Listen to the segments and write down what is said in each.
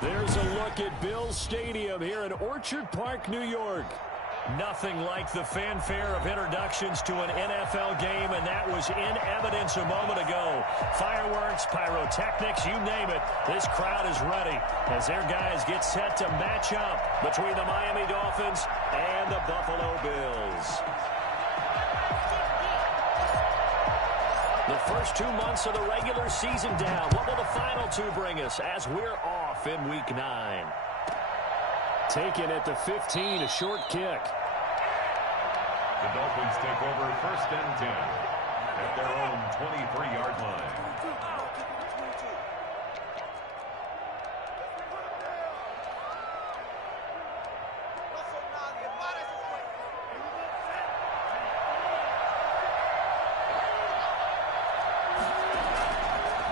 There's a look at Bills Stadium here in Orchard Park, New York. Nothing like the fanfare of introductions to an NFL game, and that was in evidence a moment ago. Fireworks, pyrotechnics, you name it. This crowd is ready as their guys get set to match up between the Miami Dolphins and the Buffalo Bills. The first 2 months of the regular season down. What will the final two bring us as we're off in Week 9? Taken at the 15, a short kick. The Dolphins take over 1st and 10 at their own 23-yard line.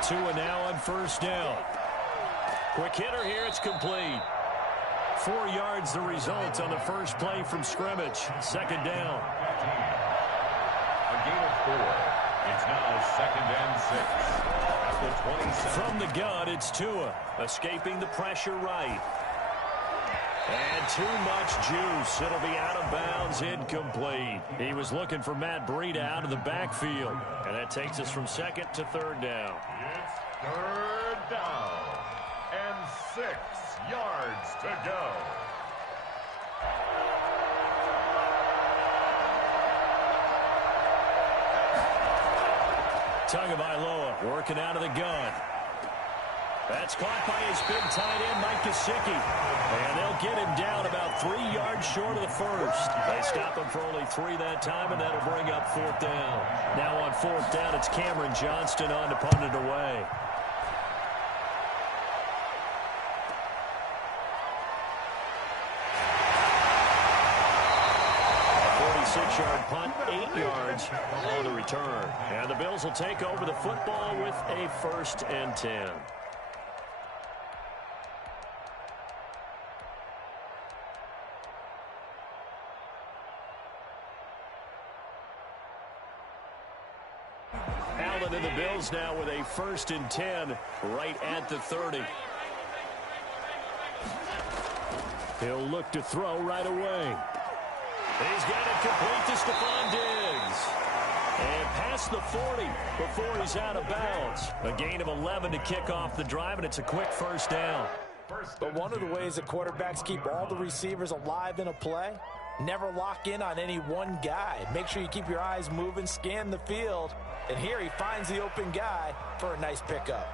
Tua now on 1st down. Quick hitter here, it's complete. 4 yards the result on the first play from scrimmage. 2nd down. A gain of 4. It's now 2nd and 6 at the 27. From the gun, it's Tua, escaping the pressure right. And too much juice. It'll be out of bounds, incomplete. He was looking for Matt Breida out of the backfield. And that takes us from 2nd to 3rd down. It's 3rd down and 6 yards to go. Tagovailoa working out of the gun. That's caught by his big tight end, Mike Gesicki. And they'll get him down about 3 yards short of the first. They stop him for only 3 that time, and that'll bring up 4th down. Now on 4th down, it's Cameron Johnston on to punt it away. 46-yard punt, 8 yards on the return. And the Bills will take over the football with a 1st and 10. Allen and the Bills now with a 1st and 10 right at the 30. He'll look to throw right away. He's got it complete to Stephon Diggs. And past the 40 before he's out of bounds. A gain of 11 to kick off the drive, and it's a quick 1st down. But one of the ways that quarterbacks keep all the receivers alive in a play, never lock in on any one guy. Make sure you keep your eyes moving, scan the field. And here he finds the open guy for a nice pickup.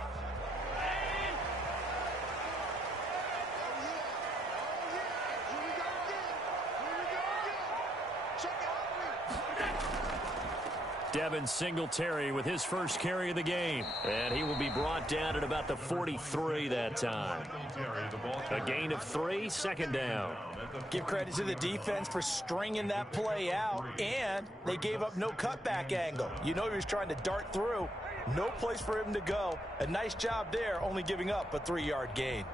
Devin Singletary with his first carry of the game. And he will be brought down at about the 43 that time. A gain of 3, 2nd down. Give credit to the defense for stringing that play out, and they gave up no cutback angle. You know he was trying to dart through. No place for him to go. A nice job there, only giving up a 3-yard gain.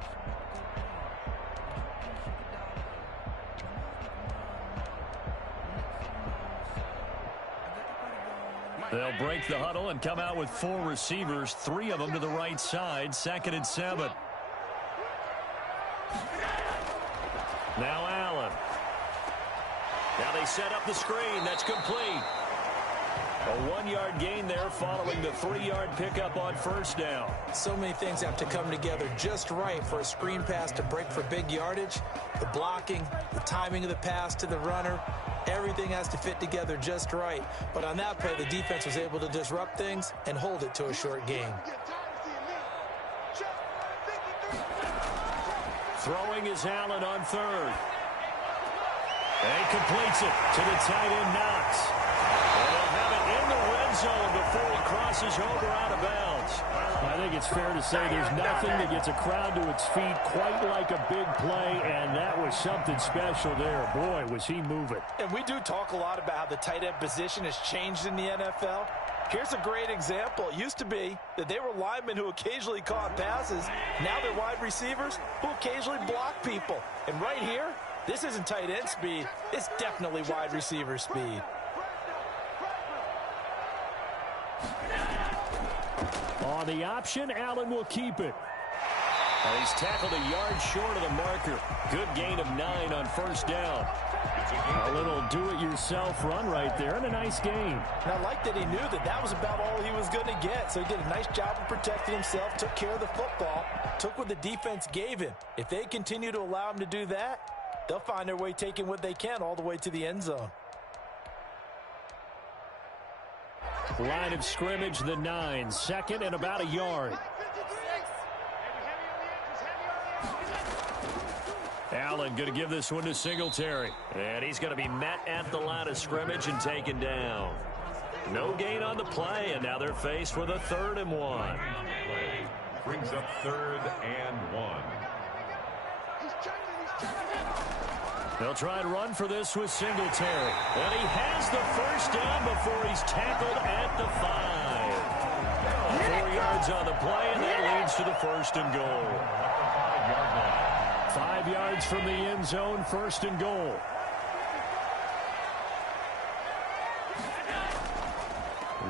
They'll break the huddle and come out with 4 receivers, 3 of them to the right side, 2nd and 7. Now Allen. Now they set up the screen. That's complete. A 1-yard gain there following the 3-yard pickup on 1st down. So many things have to come together just right for a screen pass to break for big yardage. The blocking, the timing of the pass to the runner, everything has to fit together just right. But on that play, the defense was able to disrupt things and hold it to a short gain. Throwing is Allen on 3rd. And he completes it to the tight end, Knox. And he'll have it in the red zone before he crosses over out of bounds. I think it's fair to say there's nothing that gets a crowd to its feet quite like a big play, and that was something special there. Boy, was he moving. And we do talk a lot about how the tight end position has changed in the NFL. Here's a great example. It used to be that they were linemen who occasionally caught passes. Now they're wide receivers who occasionally block people. And right here, this isn't tight end speed. It's definitely wide receiver speed. On the option, Allen will keep it. Well, he's tackled a yard short of the marker. Good gain of 9 on first down. A little do-it-yourself run right there, and a nice gain. And I like that he knew that that was about all he was going to get. So he did a nice job of protecting himself, took care of the football, took what the defense gave him. If they continue to allow him to do that, they'll find their way taking what they can all the way to the end zone. Line of scrimmage, the 9. Second and about a yard. Allen going to give this one to Singletary. And he's going to be met at the line of scrimmage and taken down. No gain on the play, and now they're faced with a 3rd and 1. Brings up 3rd and 1. They'll try and run for this with Singletary. And he has the first down before he's tackled at the 5. 4 yards on the play, and that leads to the 1st and goal. 5 yards from the end zone, 1st and goal.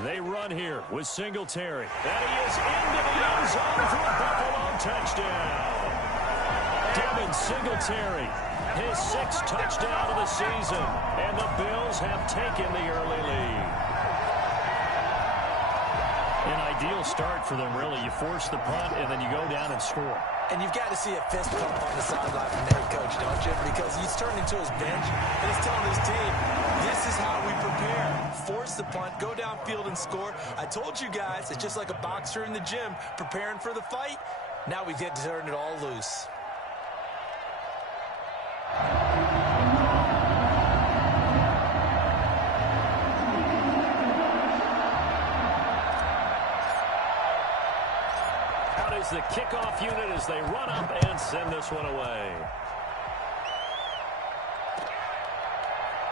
They run here with Singletary. And he is into the end zone for a Buffalo touchdown. Devin Singletary, his 6th touchdown of the season. And the Bills have taken the early lead. An ideal start for them, really. You force the punt, and then you go down and score. And you've got to see a fist pump on the sideline from the head coach, don't you? Because he's turning to his bench, and he's telling his team, this is how we prepare. Force the punt, go downfield and score. I told you guys, it's just like a boxer in the gym preparing for the fight. Now we get to turn it all loose. The kickoff unit as they run up and send this one away.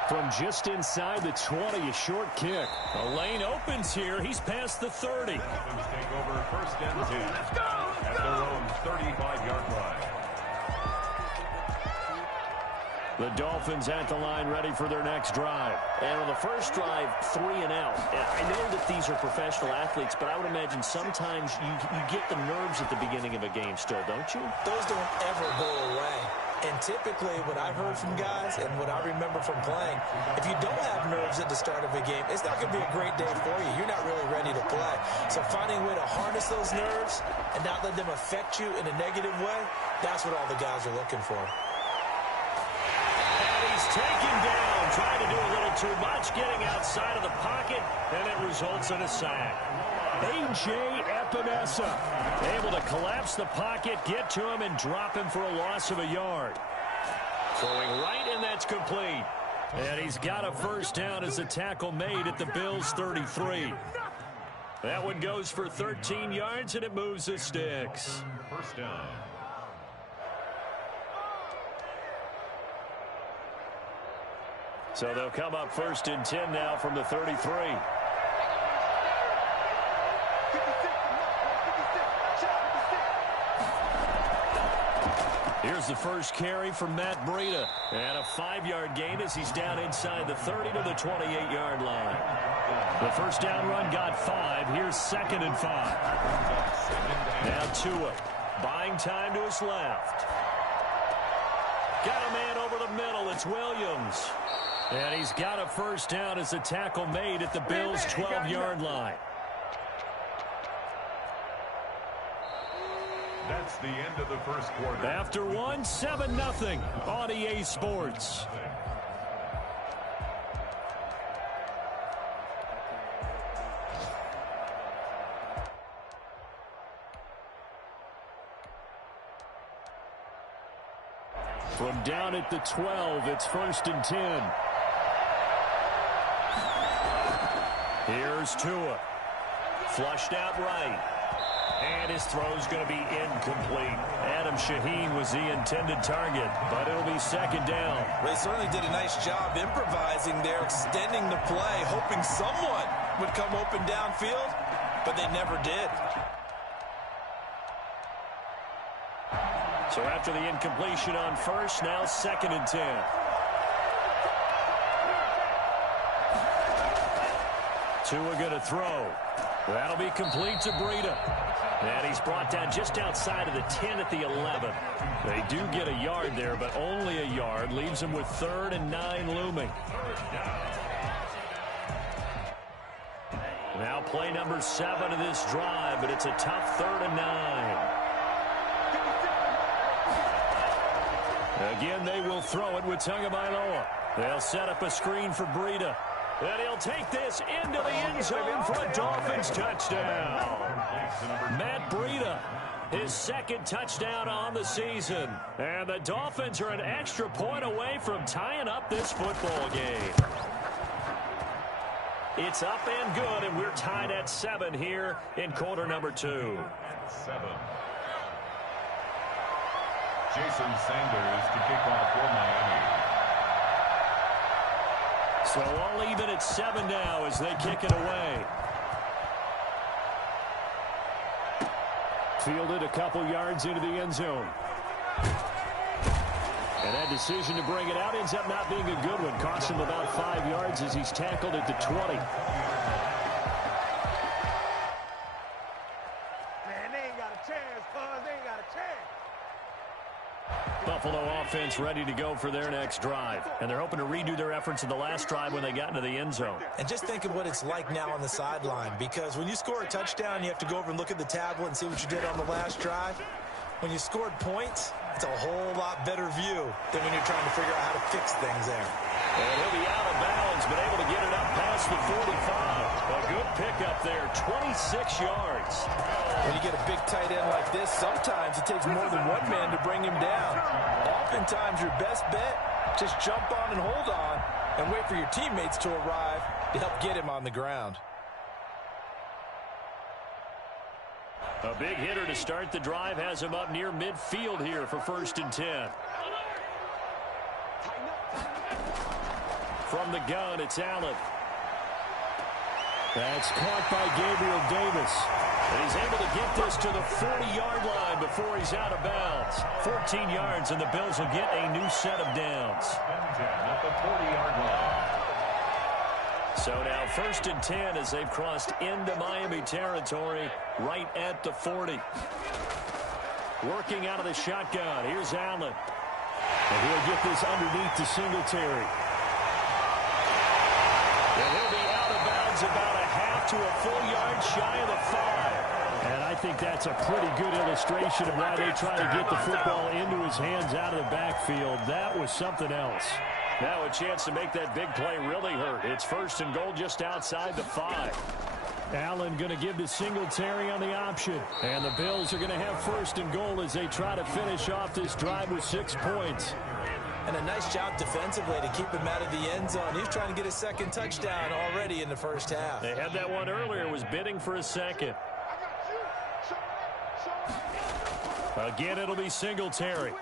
From just inside the 20, a short kick. The lane opens here. He's past the 30. Dolphins take over 1st and 2. At their own 35-yard line. The Dolphins at the line ready for their next drive. And on the first drive, 3 and out. I know that these are professional athletes, but I would imagine sometimes you get the nerves at the beginning of a game still, don't you? Those don't ever go away. And typically what I've heard from guys and what I remember from playing, if you don't have nerves at the start of a game, it's not going to be a great day for you. You're not really ready to play. So finding a way to harness those nerves and not let them affect you in a negative way, that's what all the guys are looking for. He's taken down, trying to do a little too much, getting outside of the pocket, and it results in a sack. A.J. Epinesa Able to collapse the pocket, get to him, and drop him for a loss of a yard. Throwing right, and that's complete. And he's got a first down as a tackle made at the Bills' 33. That one goes for 13 yards, and it moves the sticks. 1st down. So they'll come up 1st and 10 now from the 33. Here's the first carry from Matt Breida. And a 5-yard gain as he's down inside the 30 to the 28-yard line. The first down run got 5. Here's 2nd and 5. Now Tua buying time to his left. Got a man over the middle. It's Williams. And he's got a first down as a tackle made at the Bills' 12-yard line. That's the end of the first quarter. After one, 7-0 on EA Sports. From down at the 12, it's 1st and 10. Here's Tua. Flushed out right. And his throw's going to be incomplete. Adam Shaheen was the intended target, but it'll be 2nd down. They certainly did a nice job improvising there, extending the play, hoping someone would come open downfield, but they never did. So after the incompletion on first, now 2nd and 10. Tua going to throw. That'll be complete to Breida. And he's brought down just outside of the 10 at the 11. They do get a yard there, but only a yard. Leaves them with 3rd and 9 looming. Now play number 7 of this drive, but it's a tough 3rd and 9. Again, they will throw it with Tagovailoa. They'll set up a screen for Breida. And he'll take this into the end zone for a Dolphins touchdown. Matt Breida, his 2nd touchdown on the season. And the Dolphins are an extra point away from tying up this football game. It's up and good, and we're tied at 7 here in quarter number 2. 7. Jason Sanders to kick off for Miami. So all even at 7 now as they kick it away. Fielded a couple yards into the end zone. And that decision to bring it out ends up not being a good one. Cost him about 5 yards as he's tackled at the 20. Man, they ain't got a chance, cuz. They ain't got a chance. Buffalo offense ready to go for their next drive. And they're hoping to redo their efforts in the last drive when they got into the end zone. And just think of what it's like now on the sideline, because when you score a touchdown, you have to go over and look at the tablet and see what you did on the last drive. When you scored points, it's a whole lot better view than when you're trying to figure out how to fix things there. And he'll be out of bounds, but able to get it up past the 45. A good pickup there, 26 yards. When you get a big tight end like this, sometimes it takes more than one man to bring him down. Oftentimes, your best bet, just jump on and hold on and wait for your teammates to arrive to help get him on the ground. A big hitter to start the drive has him up near midfield here for 1st and 10. From the gun, it's Allen. That's caught by Gabriel Davis. And he's able to get this to the 40-yard line before he's out of bounds. 14 yards, and the Bills will get a new set of downs. At the 40-yard line. So now 1st and 10 as they've crossed into Miami territory right at the 40. Working out of the shotgun. Here's Allen. And he'll get this underneath to Singletary. And he'll be out of bounds about a half to a full yard shy of the 5. And I think that's a pretty good illustration of why they try to get the football into his hands out of the backfield. That was something else. Now a chance to make that big play really hurt. It's 1st and goal just outside the 5. Allen going to give to Singletary on the option. And the Bills are going to have 1st and goal as they try to finish off this drive with 6 points. And a nice job defensively to keep him out of the end zone. He's trying to get his 2nd touchdown already in the first half. They had that one earlier, was bidding for a 2nd. Again, it'll be Singletary.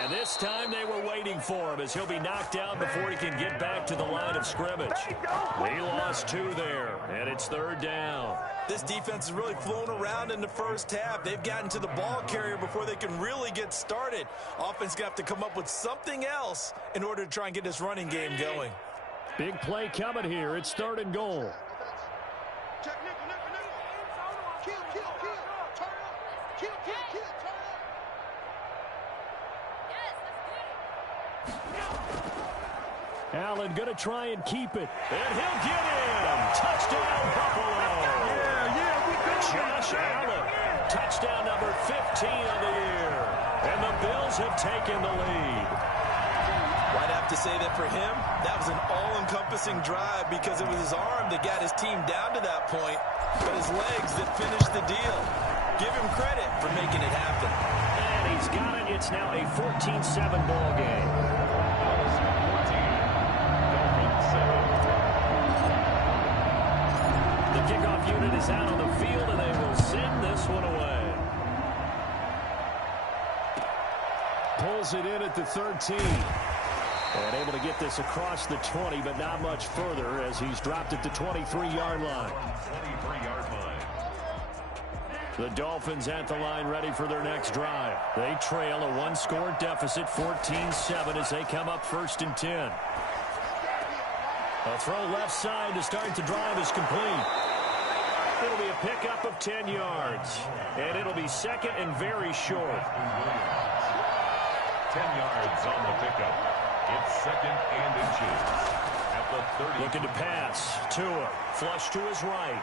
And this time they were waiting for him as he'll be knocked down before he can get back to the line of scrimmage. They lost 2 there, and it's 3rd down. This defense has really flown around in the first half. They've gotten to the ball carrier before they can really get started. Offense going to have to come up with something else in order to try and get this running game going. Big play coming here. It's 3rd and goal. Allen going to try and keep it. And he'll get him. Touchdown, Buffalo. Josh Allen. Touchdown number 15 of the year. And the Bills have taken the lead. I'd have to say that for him, that was an all-encompassing drive because it was his arm that got his team down to that point, but his legs that finished the deal. Give him credit for making it happen. And he's got it. It's now a 14-7 ball game. The kickoff unit is out on the field, and they will send this one away. Pulls it in at the 13. And able to get this across the 20, but not much further as he's dropped at the 23-yard line. 23-yard line. The Dolphins at the line ready for their next drive. They trail a one-score deficit, 14-7, as they come up 1st and 10. A throw left side to start the drive is complete. It'll be a pickup of 10 yards. And it'll be second and very short. 10 yards on the pickup. It's second and inches at the 30. Looking to pass. Tua, flush to his right.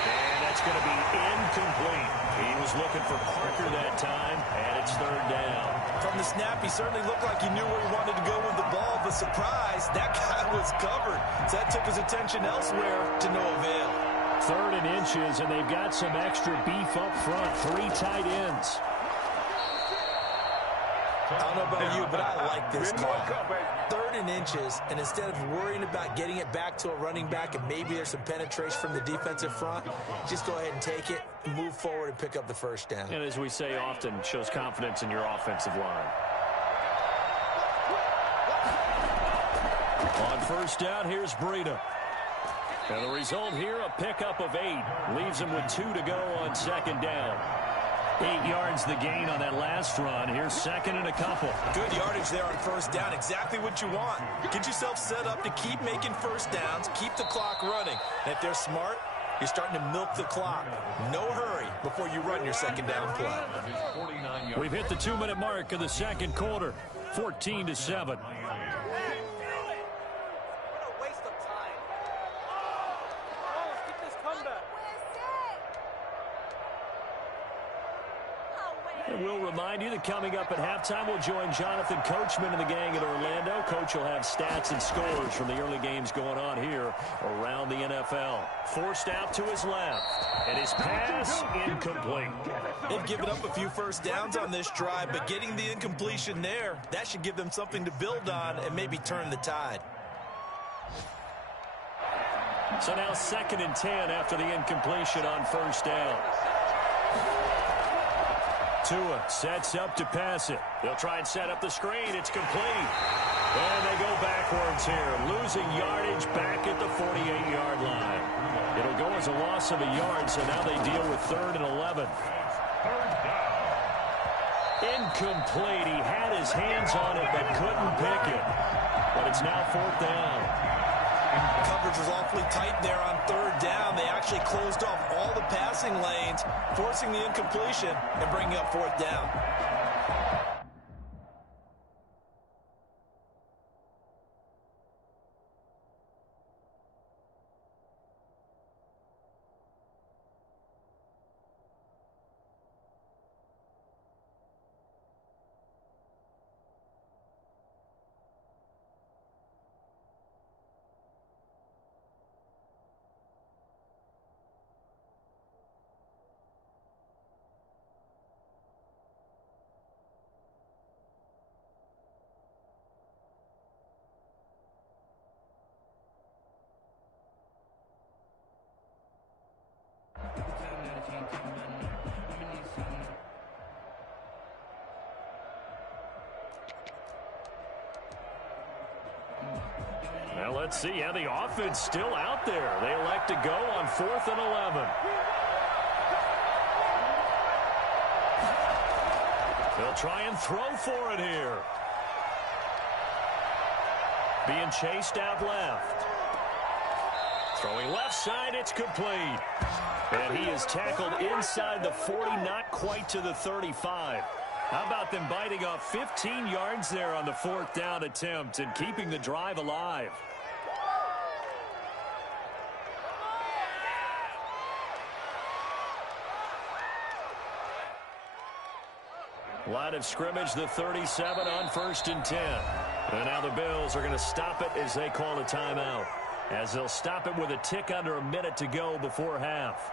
And that's going to be incomplete. He was looking for Parker that time, and it's third down. From the snap, he certainly looked like he knew where he wanted to go with the ball, but surprise, that guy was covered. So that took his attention elsewhere to no avail. Third and inches, and they've got some extra beef up front. 3 tight ends. I don't know about you, but I like this call. Third and inches, and instead of worrying about getting it back to a running back and maybe there's some penetration from the defensive front, just go ahead and take it, move forward, and pick up the first down. And as we say often, shows confidence in your offensive line. On first down, here's Breida. And the result here, a pickup of 8. Leaves him with 2 to go on second down. 8 yards the gain on that last run. Here's second and a couple. Good yardage there on first down. Exactly what you want. Get yourself set up to keep making first downs, keep the clock running. And if they're smart, you're starting to milk the clock. No hurry before you run your second down play. We've hit the 2-minute mark of the second quarter. 14-7. And we'll remind you that coming up at halftime, we'll join Jonathan Coachman and the gang at Orlando. Coach will have stats and scores from the early games going on here around the NFL. Forced out to his left, and his pass incomplete. They've given up a few first downs on this drive, but getting the incompletion there, that should give them something to build on and maybe turn the tide. So now second and 10 after the incompletion on first down. Tua sets up to pass it. They'll try and set up the screen. It's complete. And they go backwards here, losing yardage back at the 48-yard line. It'll go as a loss of a yard, so now they deal with 3rd and 11. Incomplete. He had his hands on it but couldn't pick it. But it's now 4th down. Coverage was awfully tight there on 3rd down. They actually closed off all the passing lanes, forcing the incompletion and bringing up 4th down. Well, let's see. Yeah, the offense still out there. They elect to go on 4th and 11. They'll try and throw for it here. Being chased out left. Throwing left side, it's complete. And he is tackled inside the 40, not quite to the 35. How about them biting off 15 yards there on the 4th down attempt and keeping the drive alive? Line of scrimmage, the 37 on 1st and 10. And now the Bills are going to stop it as they call a timeout. As they'll stop it with a tick under a minute to go before half.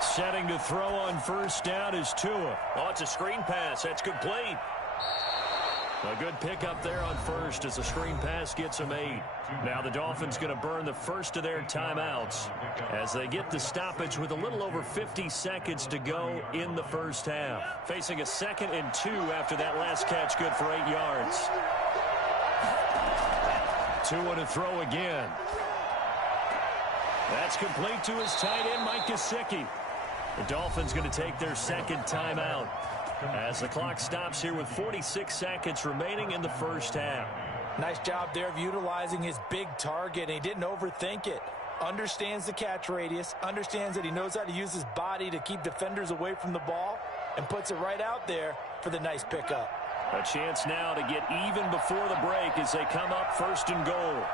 Setting to throw on 1st down is Tua. Oh, it's a screen pass. That's complete. A good pickup there on 1st as the screen pass gets a made. Now the Dolphins going to burn the first of their timeouts as they get the stoppage with a little over 50 seconds to go in the first half. Facing a 2nd and 2 after that last catch, good for 8 yards. To and a throw again. That's complete to his tight end, Mike Gesicki. The Dolphins going to take their second timeout as the clock stops here with 46 seconds remaining in the first half. Nice job there of utilizing his big target, and he didn't overthink it. Understands the catch radius, understands that he knows how to use his body to keep defenders away from the ball, and puts it right out there for the nice pickup. A chance now to get even before the break as they come up first and goal.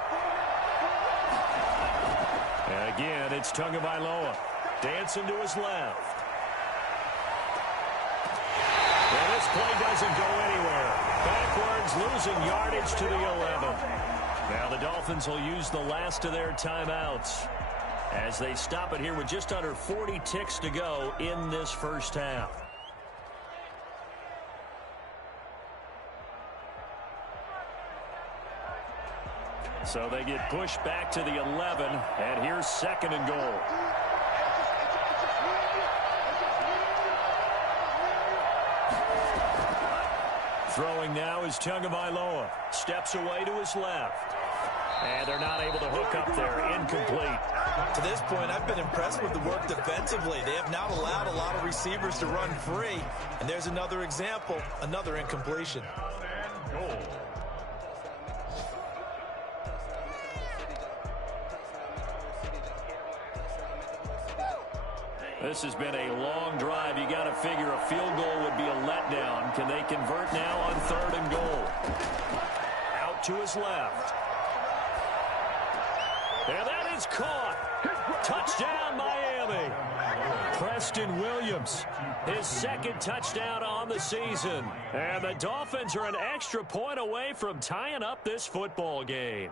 And again, it's Tagovailoa dancing to his left. And this play doesn't go anywhere. Backwards, losing yardage to the 11. Now the Dolphins will use the last of their timeouts as they stop it here with just under 40 ticks to go in this first half. So they get pushed back to the 11, and here's second and goal. Throwing now is Tagovailoa. Steps away to his left. And they're not able to hook up there. Incomplete. To this point, I've been impressed with the work defensively. They have not allowed a lot of receivers to run free. And there's another example, another incompletion. Goal. This has been a long drive. You got to figure a field goal would be a letdown. Can they convert now on third and goal? Out to his left. And that is caught. Touchdown, Miami. Preston Williams, his second touchdown on the season. And the Dolphins are an extra point away from tying up this football game.